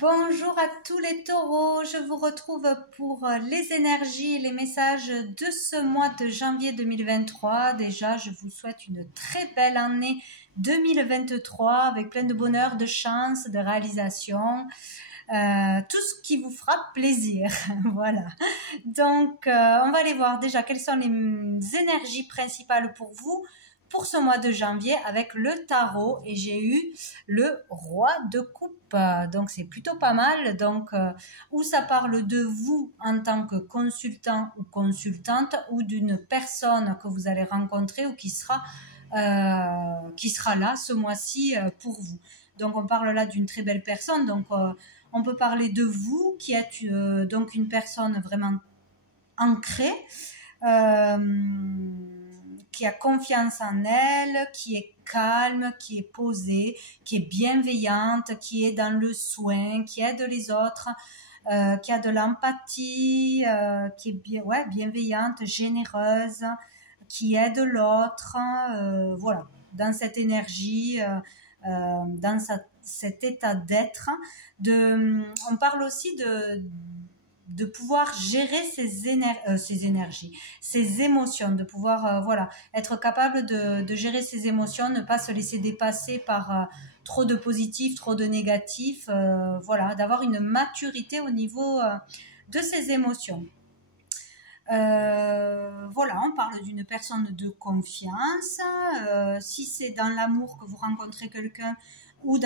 Bonjour à tous les taureaux, je vous retrouve pour les énergies et les messages de ce mois de janvier 2023. Déjà, je vous souhaite une très belle année 2023 avec plein de bonheur, de chance, de réalisation, tout ce qui vous fera plaisir. Voilà. Donc, on va aller voir déjà quelles sont les énergies principales pour vous pour ce mois de janvier avec le tarot, et j'ai eu le roi de coupe, donc c'est plutôt pas mal. Donc où ça parle de vous en tant que consultant ou consultante, ou d'une personne que vous allez rencontrer ou qui sera là ce mois-ci pour vous. Donc on parle là d'une très belle personne, donc on peut parler de vous qui êtes donc une personne vraiment ancrée, qui a confiance en elle, qui est calme, qui est posée, qui est bienveillante, qui est dans le soin, qui aide les autres, qui a de l'empathie, qui est bienveillante, généreuse, qui aide l'autre, voilà, dans cette énergie, dans cet état d'être. On parle aussi de pouvoir gérer ses énergies, ses émotions, de pouvoir voilà, être capable de gérer ses émotions, ne pas se laisser dépasser par trop de positif, trop de négatif, voilà, d'avoir une maturité au niveau de ses émotions. Voilà, on parle d'une personne de confiance. Si c'est dans l'amour que vous rencontrez quelqu'un, ou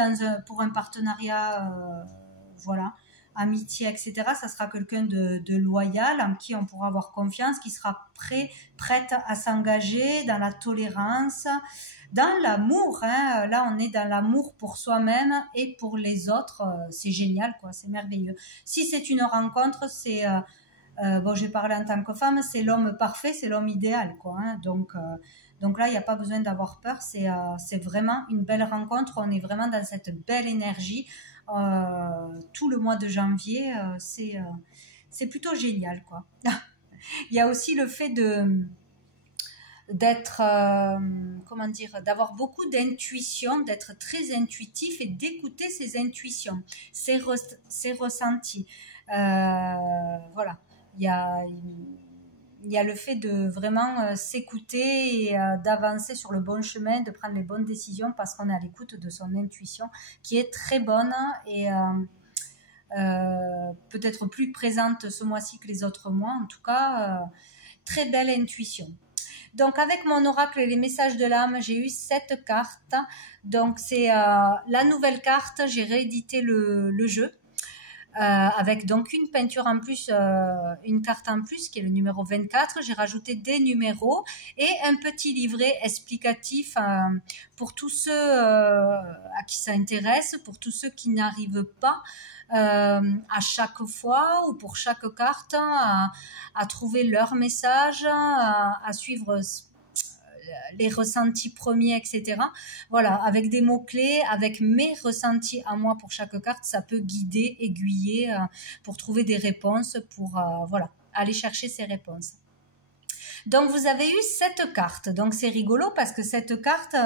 pour un partenariat, voilà, amitié, etc., ça sera quelqu'un de loyal, en qui on pourra avoir confiance, qui sera prête à s'engager dans la tolérance, dans l'amour, hein. Là, on est dans l'amour pour soi-même et pour les autres. C'est génial, quoi, c'est merveilleux. Si c'est une rencontre, c'est... bon, j'ai parlé en tant que femme, c'est l'homme parfait, c'est l'homme idéal, quoi, hein. Donc là, il n'y a pas besoin d'avoir peur, c'est vraiment une belle rencontre, on est vraiment dans cette belle énergie. Tout le mois de janvier, c'est plutôt génial, quoi. Il y a aussi le fait d'être, comment dire, d'avoir beaucoup d'intuition, d'être très intuitif et d'écouter ses intuitions, ses ressentis. Voilà. Il y a le fait de vraiment s'écouter et d'avancer sur le bon chemin, de prendre les bonnes décisions parce qu'on est à l'écoute de son intuition, qui est très bonne et peut-être plus présente ce mois-ci que les autres mois. En tout cas, très belle intuition. Donc avec mon oracle et les messages de l'âme, j'ai eu 7 cartes. Donc c'est la nouvelle carte, j'ai réédité le jeu. Avec donc une peinture en plus, une carte en plus qui est le numéro 24. J'ai rajouté des numéros et un petit livret explicatif pour tous ceux à qui ça intéresse, pour tous ceux qui n'arrivent pas à chaque fois ou pour chaque carte à trouver leur message, à suivre les ressentis premiers, etc. Voilà, avec des mots-clés, avec mes ressentis à moi pour chaque carte, ça peut guider, aiguiller pour trouver des réponses, pour voilà, aller chercher ces réponses. Donc vous avez eu 7 cartes, donc c'est rigolo parce que cette carte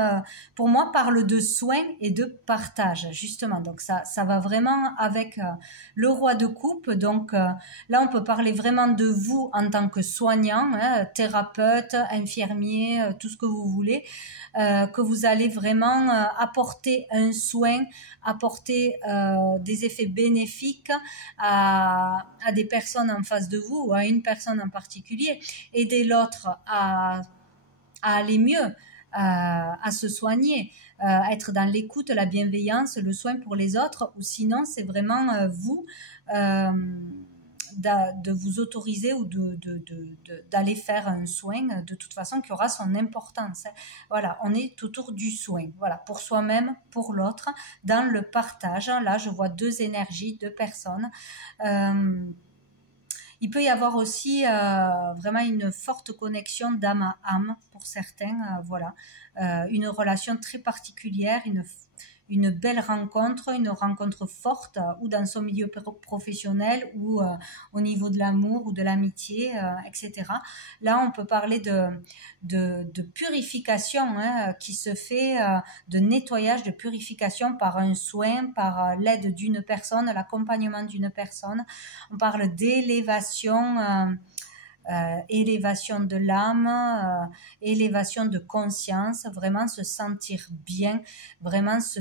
pour moi parle de soin et de partage justement, donc ça va vraiment avec le roi de coupe. Donc là on peut parler vraiment de vous en tant que soignant, hein, thérapeute, infirmier, tout ce que vous voulez, que vous allez vraiment apporter un soin, apporter des effets bénéfiques à des personnes en face de vous ou à une personne en particulier, aider l'autre à aller mieux, à se soigner, être dans l'écoute, la bienveillance, le soin pour les autres. Ou sinon c'est vraiment vous de vous autoriser ou d'aller faire un soin de toute façon qui aura son importance. Voilà, on est autour du soin, voilà, pour soi-même, pour l'autre, dans le partage. Là je vois 2 énergies, 2 personnes. Il peut y avoir aussi vraiment une forte connexion d'âme à âme pour certains, voilà, une relation très particulière, une belle rencontre, une rencontre forte, ou dans son milieu professionnel, ou au niveau de l'amour ou de l'amitié, etc. Là, on peut parler de purification, hein, qui se fait, de nettoyage, de purification par un soin, par l'aide d'une personne, l'accompagnement d'une personne. On parle d'élévation, élévation de l'âme, élévation de conscience, vraiment se sentir bien, vraiment se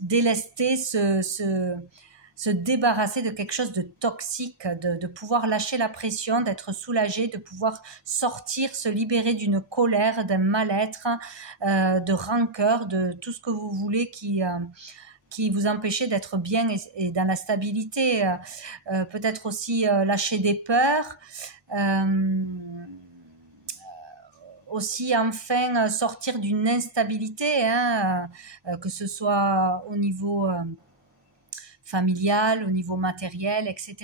délester, se débarrasser de quelque chose de toxique, de pouvoir lâcher la pression, d'être soulagé, de pouvoir sortir, se libérer d'une colère, d'un mal-être, de rancœur, de tout ce que vous voulez qui vous empêchait d'être bien et dans la stabilité. Peut-être aussi lâcher des peurs. Aussi enfin sortir d'une instabilité, hein, que ce soit au niveau familial, au niveau matériel, etc.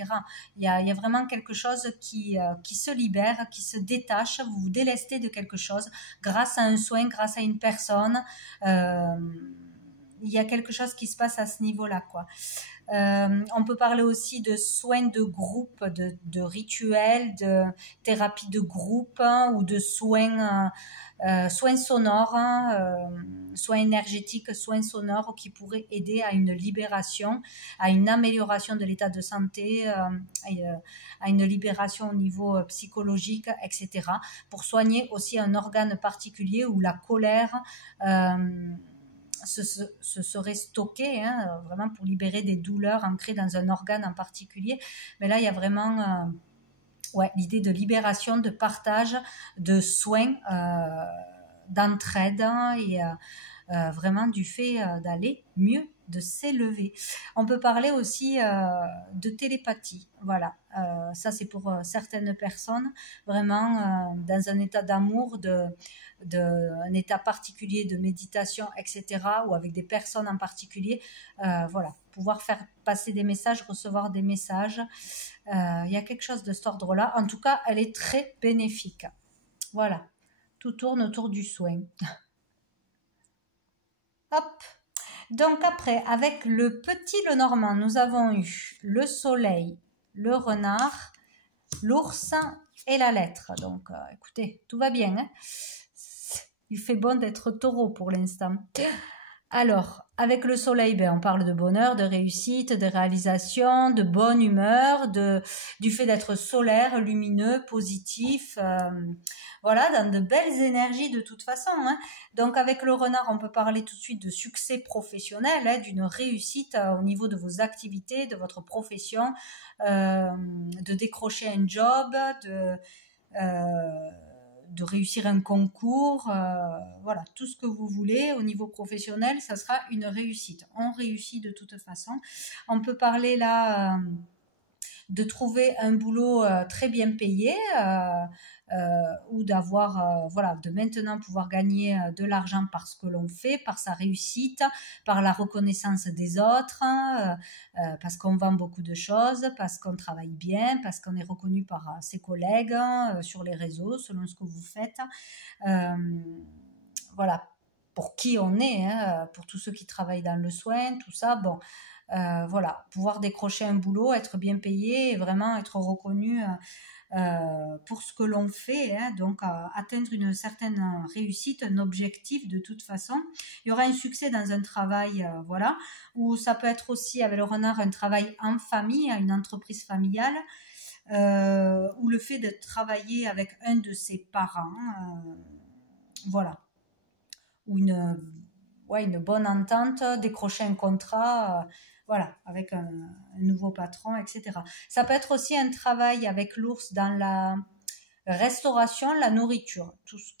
Il y a vraiment quelque chose qui se libère, qui se détache, vous vous délestez de quelque chose grâce à un soin, grâce à une personne. Il y a quelque chose qui se passe à ce niveau-là, quoi. On peut parler aussi de soins de groupe, de rituels, de thérapie de groupe, hein, ou de soins, soins sonores, hein, soins énergétiques, soins sonores qui pourraient aider à une libération, à une amélioration de l'état de santé, à une libération au niveau psychologique, etc. Pour soigner aussi un organe particulier où la colère se serait stocké, hein, vraiment pour libérer des douleurs ancrées dans un organe en particulier. Mais là, il y a vraiment l'idée de libération, de partage, de soins, d'entraide, hein, et vraiment du fait d'aller mieux, de s'élever. On peut parler aussi de télépathie. Voilà, ça c'est pour certaines personnes, vraiment dans un état d'amour, un état particulier de méditation, etc., ou avec des personnes en particulier. Voilà, pouvoir faire passer des messages, recevoir des messages. Il y a quelque chose de cet ordre-là. En tout cas, elle est très bénéfique. Voilà, tout tourne autour du soin. Hop. Donc après, avec le petit Lenormand, nous avons eu le soleil, le renard, l'ours et la lettre. Donc écoutez, tout va bien, hein. Il fait bon d'être taureau pour l'instant. Alors, avec le soleil, on parle de bonheur, de réussite, de réalisation, de bonne humeur, du fait d'être solaire, lumineux, positif, voilà, dans de belles énergies de toute façon, hein. Donc avec le renard, on peut parler tout de suite de succès professionnel, hein, d'une réussite au niveau de vos activités, de votre profession, de décrocher un job, de réussir un concours, voilà, tout ce que vous voulez au niveau professionnel, ça sera une réussite. On réussit de toute façon. On peut parler là de trouver un boulot très bien payé, ou d'avoir, voilà, de maintenant pouvoir gagner de l'argent par ce que l'on fait, par sa réussite, par la reconnaissance des autres, parce qu'on vend beaucoup de choses, parce qu'on travaille bien, parce qu'on est reconnu par ses collègues sur les réseaux, selon ce que vous faites. Voilà, pour qui on est, hein, pour tous ceux qui travaillent dans le soin, tout ça, bon. Voilà, pouvoir décrocher un boulot, être bien payé et vraiment être reconnu pour ce que l'on fait, hein, donc atteindre une certaine réussite, un objectif de toute façon. Il y aura un succès dans un travail, voilà, ou ça peut être aussi avec le renard un travail en famille, une entreprise familiale, ou le fait de travailler avec un de ses parents, voilà, ou une bonne entente, décrocher un contrat, voilà, avec un nouveau patron, etc. Ça peut être aussi un travail avec l'ours dans la restauration, la nourriture, tout ce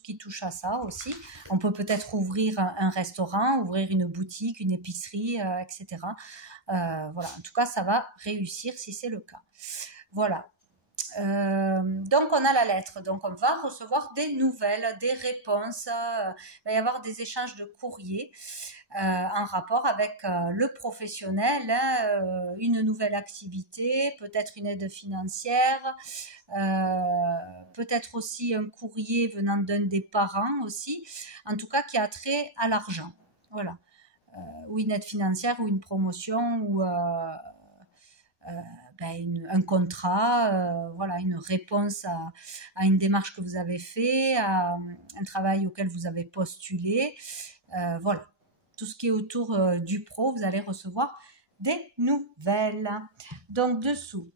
qui touche à ça aussi. On peut peut-être ouvrir un restaurant, ouvrir une boutique, une épicerie, etc. Voilà, en tout cas, ça va réussir si c'est le cas. Voilà. Donc on a la lettre, donc on va recevoir des nouvelles, des réponses, il va y avoir des échanges de courrier en rapport avec le professionnel, hein, une nouvelle activité, peut-être une aide financière, peut-être aussi un courrier venant d'un des parents aussi, en tout cas qui a trait à l'argent. voilà, ou une aide financière, ou une promotion, ou un contrat, voilà, une réponse à une démarche que vous avez fait, à un travail auquel vous avez postulé, voilà, tout ce qui est autour du pro, vous allez recevoir des nouvelles. Donc dessous,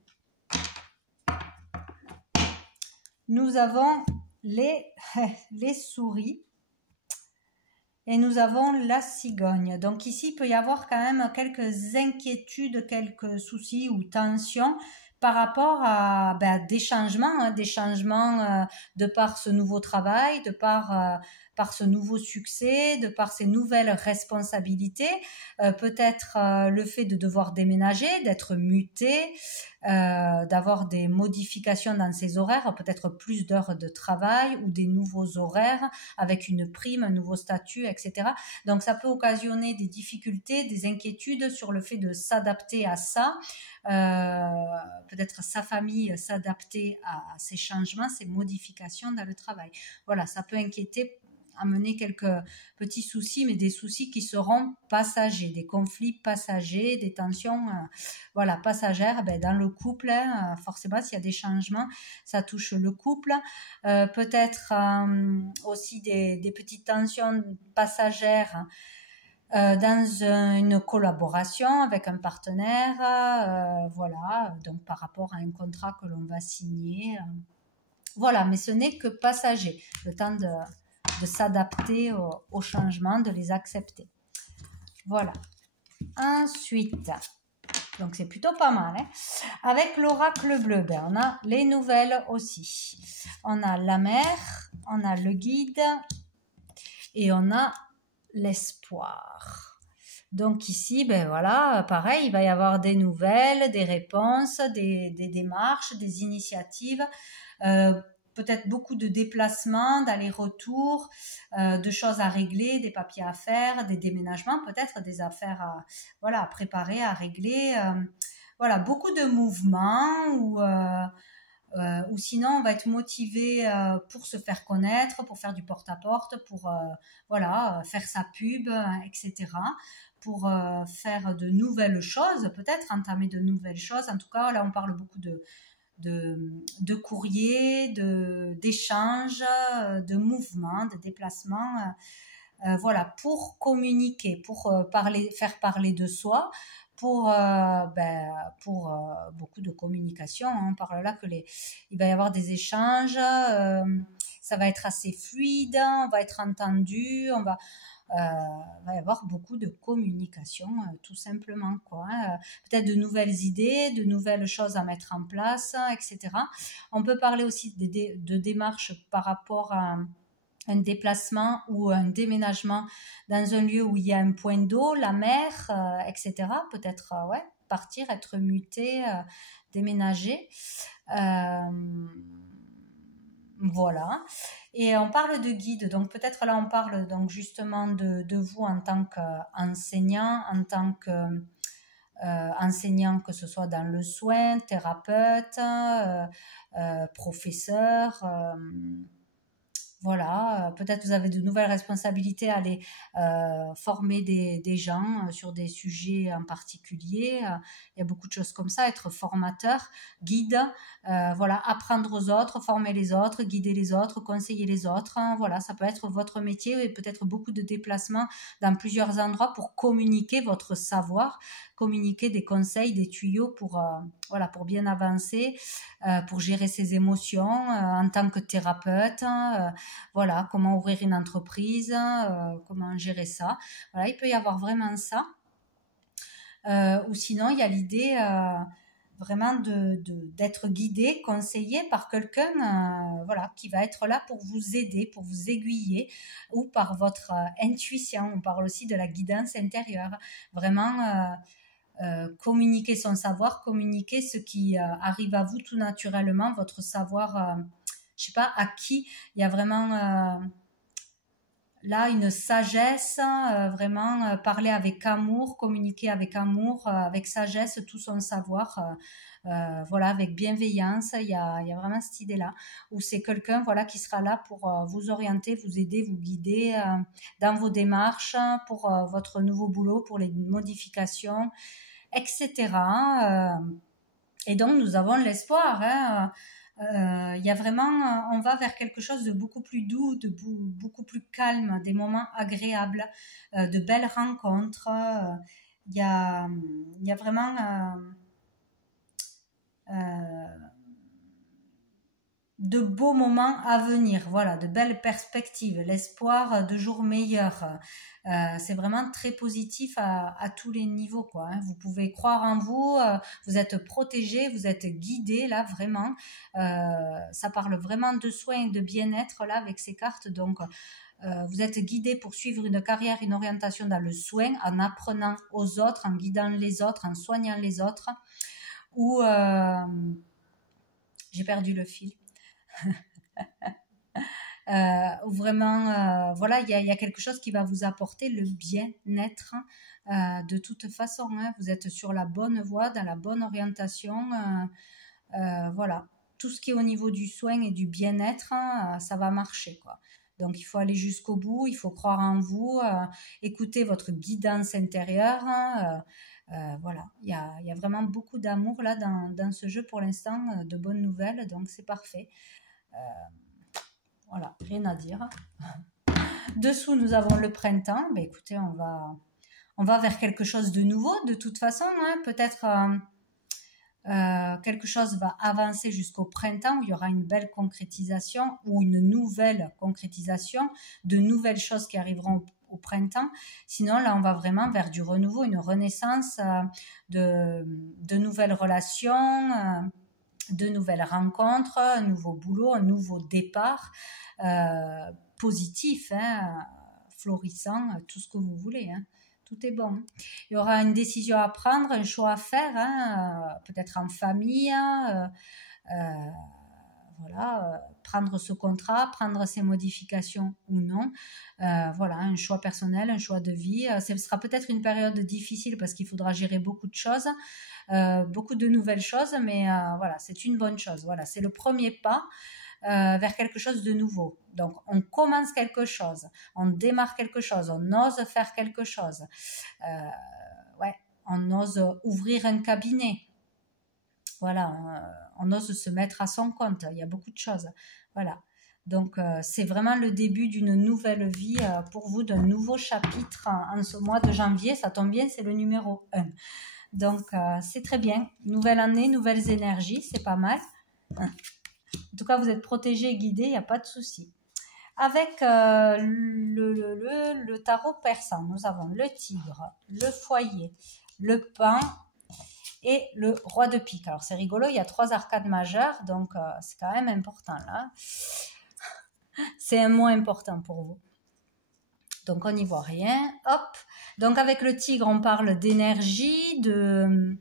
nous avons les souris. Et nous avons la cigogne. Donc ici, il peut y avoir quand même quelques inquiétudes, quelques soucis ou tensions par rapport à des changements, de par ce nouveau travail, de par ce nouveau succès, de par ces nouvelles responsabilités, peut-être le fait de devoir déménager, d'être muté, d'avoir des modifications dans ses horaires, peut-être plus d'heures de travail ou des nouveaux horaires avec une prime, un nouveau statut, etc. Donc ça peut occasionner des difficultés, des inquiétudes sur le fait de s'adapter à ça, peut-être sa famille s'adapter à ces changements, ces modifications dans le travail. Voilà, ça peut inquiéter, amener quelques petits soucis, mais des soucis qui seront passagers, des conflits passagers, des tensions voilà, passagères. Dans le couple, forcément, s'il y a des changements, ça touche le couple. Peut-être aussi des petites tensions passagères dans une collaboration avec un partenaire, voilà, donc par rapport à un contrat que l'on va signer. Voilà, mais ce n'est que passager, le temps de s'adapter aux changements, de les accepter. Voilà. Ensuite, donc c'est plutôt pas mal, hein. Avec l'oracle bleu, on a les nouvelles aussi. On a la mer, on a le guide et on a l'espoir. Donc ici, voilà, pareil, il va y avoir des nouvelles, des réponses, des démarches, des initiatives, peut-être beaucoup de déplacements, d'allers-retours, de choses à régler, des papiers à faire, des déménagements, peut-être des affaires à préparer, à régler. Voilà, beaucoup de mouvements ou sinon on va être motivé pour se faire connaître, pour faire du porte-à-porte, pour faire sa pub, etc. Pour faire de nouvelles choses, peut-être entamer de nouvelles choses. En tout cas, là on parle beaucoup de courriers, d'échanges, de mouvements, de déplacements, voilà, pour communiquer, pour faire parler de soi, pour beaucoup de communication. On parle là il va y avoir des échanges, ça va être assez fluide, on va être entendu, va y avoir beaucoup de communication, tout simplement, quoi, hein. Peut-être de nouvelles idées, de nouvelles choses à mettre en place, etc. On peut parler aussi de démarches par rapport à un déplacement ou un déménagement dans un lieu où il y a un point d'eau, la mer, etc. Peut-être, partir, être muté, déménager. Voilà. Et on parle de guide, donc peut-être là on parle donc justement de vous en tant qu'enseignant, en tant que enseignant, que ce soit dans le soin, thérapeute, professeur. Voilà, peut-être vous avez de nouvelles responsabilités à aller former des gens sur des sujets en particulier. Il y a beaucoup de choses comme ça, être formateur, guide, voilà, apprendre aux autres, former les autres, guider les autres, conseiller les autres. Voilà, ça peut être votre métier et peut-être beaucoup de déplacements dans plusieurs endroits pour communiquer votre savoir, communiquer des conseils, des tuyaux pour bien avancer, pour gérer ses émotions en tant que thérapeute. Voilà, comment ouvrir une entreprise, comment gérer ça. Voilà, il peut y avoir vraiment ça. Ou sinon, il y a l'idée vraiment d'être guidé, conseillé par quelqu'un, qui va être là pour vous aider, pour vous aiguiller, ou par votre intuition. On parle aussi de la guidance intérieure. Vraiment communiquer son savoir, communiquer ce qui arrive à vous tout naturellement, votre savoir. Je sais pas, acquis. Il y a vraiment là une sagesse, vraiment parler avec amour, communiquer avec amour, avec sagesse, tout son savoir, voilà, avec bienveillance. Il y a vraiment cette idée-là, où c'est quelqu'un, voilà, qui sera là pour vous orienter, vous aider, vous guider dans vos démarches, pour votre nouveau boulot, pour les modifications, etc. Et donc nous avons l'espoir, hein. Il y a vraiment, on va vers quelque chose de beaucoup plus doux, de beaucoup plus calme, des moments agréables, de belles rencontres. Il y a vraiment de beaux moments à venir, voilà, de belles perspectives, l'espoir de jours meilleurs. C'est vraiment très positif à tous les niveaux, quoi, hein. Vous pouvez croire en vous, vous êtes protégé, vous êtes guidé, là, vraiment. Ça parle vraiment de soins et de bien-être, là, avec ces cartes. Donc, vous êtes guidé pour suivre une carrière, une orientation dans le soin, en apprenant aux autres, en guidant les autres, en soignant les autres. Ou, j'ai perdu le fil. Vraiment, voilà, il y a quelque chose qui va vous apporter le bien-être, de toute façon, hein. Vous êtes sur la bonne voie, dans la bonne orientation, voilà. Tout ce qui est au niveau du soin et du bien-être, ça va marcher, quoi. Donc il faut aller jusqu'au bout, il faut croire en vous, écouter votre guidance intérieure, voilà. Il y a vraiment beaucoup d'amour là dans ce jeu pour l'instant, de bonnes nouvelles, donc c'est parfait. Voilà, rien à dire. Dessous, nous avons le printemps. Ben, écoutez, on va vers quelque chose de nouveau, de toute façon, hein. Peut-être quelque chose va avancer jusqu'au printemps, où il y aura une belle concrétisation ou une nouvelle concrétisation, de nouvelles choses qui arriveront au printemps. Sinon, là, on va vraiment vers du renouveau, une renaissance, de nouvelles relations, de nouvelles rencontres, un nouveau boulot, un nouveau départ, positif, hein, florissant, tout ce que vous voulez, hein. Tout est bon. Il y aura une décision à prendre, un choix à faire, hein, peut-être en famille, voilà, prendre ce contrat, prendre ces modifications ou non. Voilà, un choix personnel, un choix de vie. Ce sera peut-être une période difficile parce qu'il faudra gérer beaucoup de choses, beaucoup de nouvelles choses, mais voilà, c'est une bonne chose. Voilà, c'est le premier pas vers quelque chose de nouveau. Donc, on commence quelque chose, on démarre quelque chose, on ose faire quelque chose. Ouais, on ose ouvrir un cabinet. Voilà, on ose se mettre à son compte. Il y a beaucoup de choses. Voilà. Donc, c'est vraiment le début d'une nouvelle vie pour vous, d'un nouveau chapitre en ce mois de janvier. Ça tombe bien, c'est le numéro 1. Donc, c'est très bien. Nouvelle année, nouvelles énergies, c'est pas mal. En tout cas, vous êtes protégé et guidé, il n'y a pas de souci. Avec le tarot persan, nous avons le tigre, le foyer, le paon et le roi de pique. Alors, c'est rigolo, il y a 3 arcades majeures, donc c'est quand même important, là. C'est un mot important pour vous. Donc, on n'y voit rien. Hop. Donc, avec le tigre, on parle d'énergie, de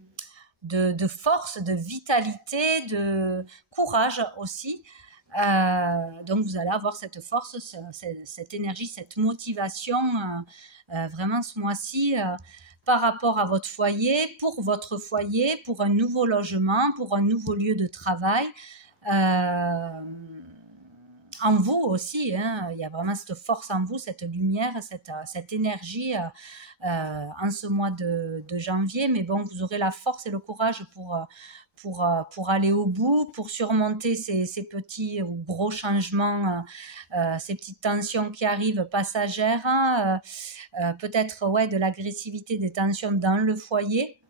force, de vitalité, de courage aussi. Donc vous allez avoir cette force, cette énergie, cette motivation vraiment ce mois-ci par rapport à votre foyer, pour un nouveau logement, pour un nouveau lieu de travail. En vous aussi, hein, il y a vraiment cette force en vous, cette lumière, cette énergie en ce mois de janvier. Mais bon, vous aurez la force et le courage pour aller au bout, pour surmonter ces petits ou gros changements, ces petites tensions qui arrivent passagères, hein, peut-être ouais, de l'agressivité, des tensions dans le foyer.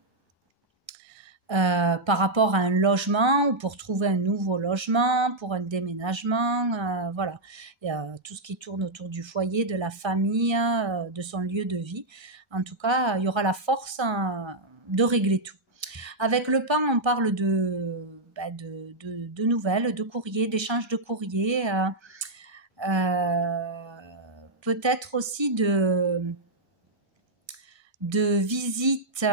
Par rapport à un logement ou pour trouver un nouveau logement, pour un déménagement, voilà. Il y a tout ce qui tourne autour du foyer, de la famille, de son lieu de vie. En tout cas, il y aura la force de régler tout. Avec le paon, on parle de nouvelles, de courriers, d'échanges de courriers, peut-être aussi de visites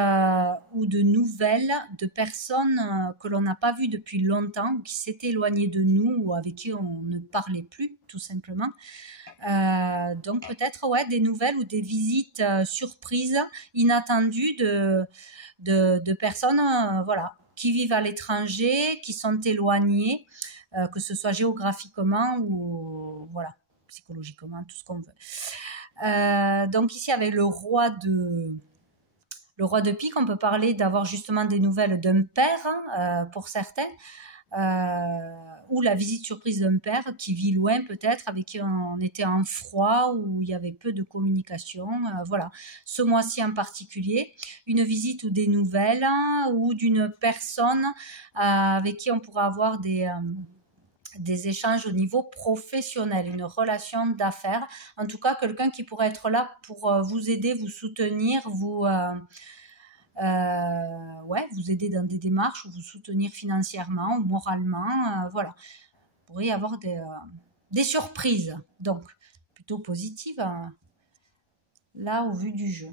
ou de nouvelles de personnes que l'on n'a pas vues depuis longtemps, qui s'étaient éloignées de nous ou avec qui on ne parlait plus, tout simplement. Donc peut-être ouais, des nouvelles ou des visites surprises, inattendues de personnes voilà, qui vivent à l'étranger, qui sont éloignées, que ce soit géographiquement ou voilà, psychologiquement, tout ce qu'on veut. Donc ici avec le roi de pique, on peut parler d'avoir justement des nouvelles d'un père pour certains, ou la visite surprise d'un père qui vit loin peut-être, avec qui on était en froid, où il y avait peu de communication. Voilà, ce mois-ci en particulier, une visite ou des nouvelles, ou d'une personne avec qui on pourra avoir des échanges au niveau professionnel, une relation d'affaires, en tout cas quelqu'un qui pourrait être là pour vous aider, vous soutenir, ouais, vous aider dans des démarches ou vous soutenir financièrement ou moralement, voilà. Vous pourriez avoir des surprises, donc plutôt positives, là au vu du jeu.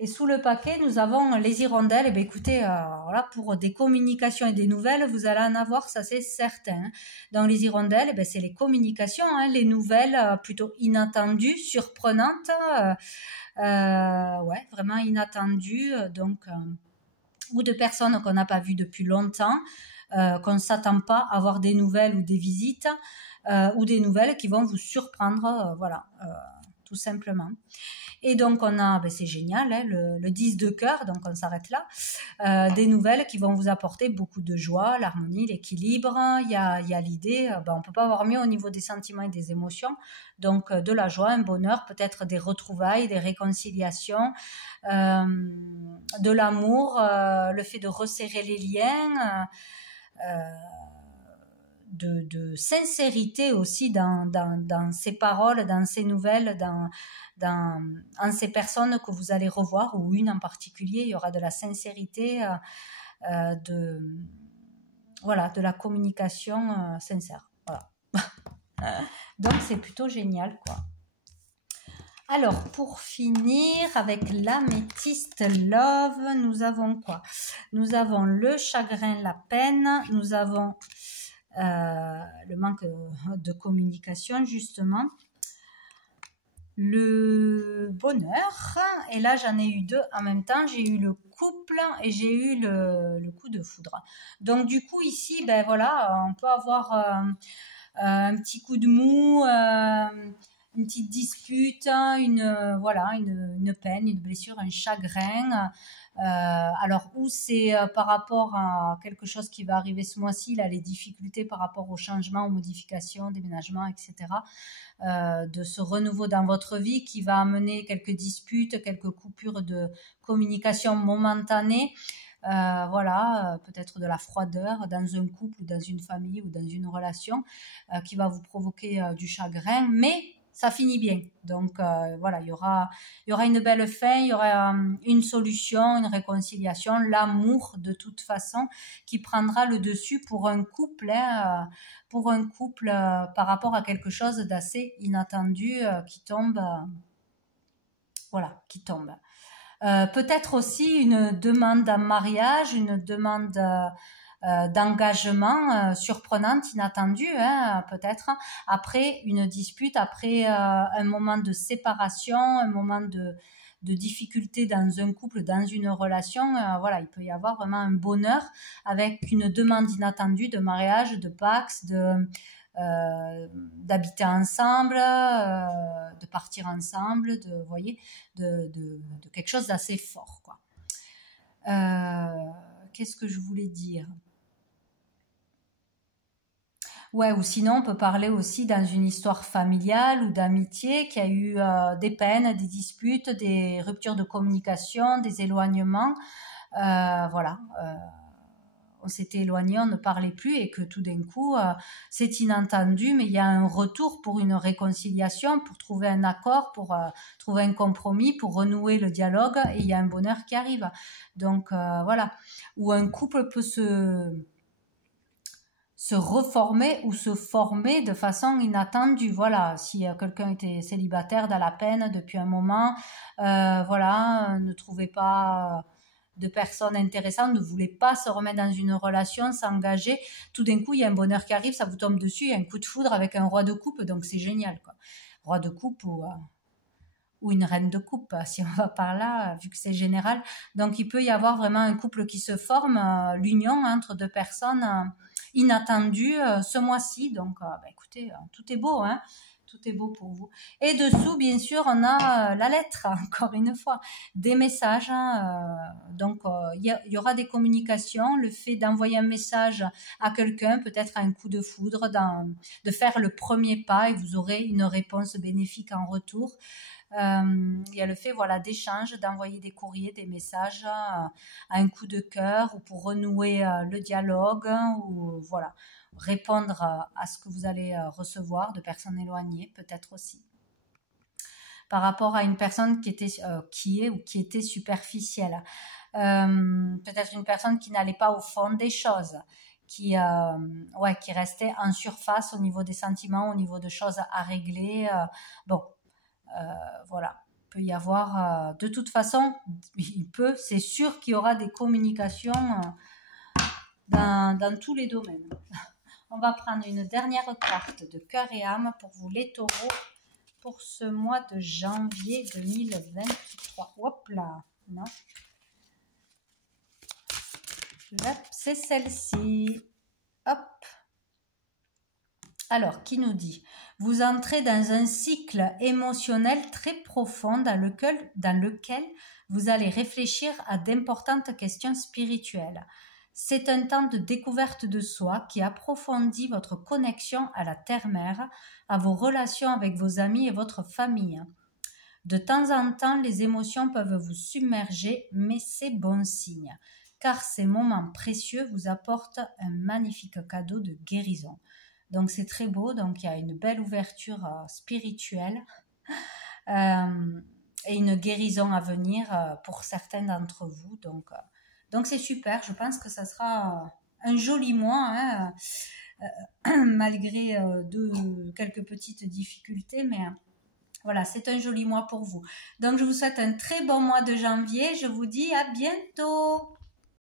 Et sous le paquet, nous avons les hirondelles. Et bien écoutez, voilà, pour des communications et des nouvelles, vous allez en avoir, ça c'est certain. Dans les hirondelles, eh c'est les communications, hein, les nouvelles plutôt inattendues, surprenantes, ouais, vraiment inattendues, donc ou de personnes qu'on n'a pas vues depuis longtemps, qu'on ne s'attend pas à avoir des nouvelles ou des visites, ou des nouvelles qui vont vous surprendre, voilà, tout simplement. Et donc on a, c'est génial, hein, le 10 de cœur, donc on s'arrête là, des nouvelles qui vont vous apporter beaucoup de joie, l'harmonie, l'équilibre. Il y a l'idée, on peut pas avoir mieux au niveau des sentiments et des émotions, donc de la joie, un bonheur, peut-être des retrouvailles, des réconciliations, de l'amour, le fait de resserrer les liens, de sincérité aussi dans ces paroles, dans ces nouvelles, en ces personnes que vous allez revoir, ou une en particulier, il y aura de la sincérité, voilà, de la communication sincère. Voilà. Donc c'est plutôt génial, quoi. Alors, pour finir avec l'améthyste love, nous avons quoi? Nous avons le chagrin, la peine, nous avons le manque de communication, justement, le bonheur, et là j'en ai eu deux en même temps, j'ai eu le couple et j'ai eu le coup de foudre. Donc du coup ici, voilà, on peut avoir un petit coup de mou, une petite dispute, voilà, une peine, une blessure, un chagrin. Alors où c'est par rapport à quelque chose qui va arriver ce mois-ci, là, les difficultés par rapport aux changements, aux modifications, déménagements, etc., de ce renouveau dans votre vie qui va amener quelques disputes, quelques coupures de communication momentanées. Voilà, peut-être de la froideur dans un couple ou dans une famille ou dans une relation, qui va vous provoquer du chagrin, mais ça finit bien. Donc voilà, il y aura une belle fin, il y aura une solution, une réconciliation, l'amour de toute façon qui prendra le dessus pour un couple, hein, par rapport à quelque chose d'assez inattendu qui tombe, voilà, qui tombe. Peut-être aussi une demande en mariage, une demande d'engagement surprenante, inattendue, hein, peut-être, après une dispute, après un moment de séparation, un moment de difficulté dans un couple, dans une relation. Voilà, il peut y avoir vraiment un bonheur avec une demande inattendue de mariage, de pax, d'habiter ensemble, de partir ensemble, vous voyez, de quelque chose d'assez fort, quoi. Qu'est-ce que je voulais dire? Ouais, ou sinon on peut parler aussi dans une histoire familiale ou d'amitié qui a eu des peines, des disputes, des ruptures de communication, des éloignements, voilà. On s'était éloigné, on ne parlait plus, et que tout d'un coup, c'est inattendu, mais il y a un retour pour une réconciliation, pour trouver un accord, pour trouver un compromis, pour renouer le dialogue, et il y a un bonheur qui arrive. Donc voilà, où un couple peut se se reformer ou se former de façon inattendue. Voilà, si quelqu'un était célibataire, dans la peine depuis un moment, voilà, ne trouvait pas de personnes intéressantes, ne voulait pas se remettre dans une relation, s'engager, tout d'un coup, il y a un bonheur qui arrive, ça vous tombe dessus, il y a un coup de foudre avec un roi de coupe, donc c'est génial, quoi. Roi de coupe ou une reine de coupe, si on va par là, vu que c'est général. Donc, il peut y avoir vraiment un couple qui se forme, l'union entre deux personnes inattendues ce mois-ci. Donc, écoutez, tout est beau, hein. Tout est beau pour vous. Et dessous, bien sûr, on a la lettre, encore une fois, des messages. Donc, il y aura des communications. Le fait d'envoyer un message à quelqu'un, peut-être un coup de foudre, de faire le premier pas et vous aurez une réponse bénéfique en retour. Il y a le fait, voilà, d'échange, d'envoyer des courriers, des messages à un coup de cœur ou pour renouer le dialogue ou voilà, répondre à ce que vous allez recevoir de personnes éloignées, peut-être aussi. Par rapport à une personne qui était superficielle. Peut-être une personne qui n'allait pas au fond des choses, qui restait en surface au niveau des sentiments, au niveau de choses à régler. Voilà, il peut y avoir, de toute façon, c'est sûr qu'il y aura des communications dans tous les domaines. On va prendre une dernière carte de cœur et âme pour vous les taureaux pour ce mois de janvier 2023. Hop là, non. Hop, c'est celle-ci. Hop. Alors, qui nous dit? Vous entrez dans un cycle émotionnel très profond dans lequel vous allez réfléchir à d'importantes questions spirituelles. C'est un temps de découverte de soi qui approfondit votre connexion à la terre-mère, à vos relations avec vos amis et votre famille. De temps en temps, les émotions peuvent vous submerger, mais c'est bon signe, car ces moments précieux vous apportent un magnifique cadeau de guérison. Donc c'est très beau, donc il y a une belle ouverture spirituelle et une guérison à venir pour certains d'entre vous. Donc c'est super, je pense que ça sera un joli mois, hein, malgré quelques petites difficultés, mais voilà, c'est un joli mois pour vous. Donc je vous souhaite un très bon mois de janvier, je vous dis à bientôt.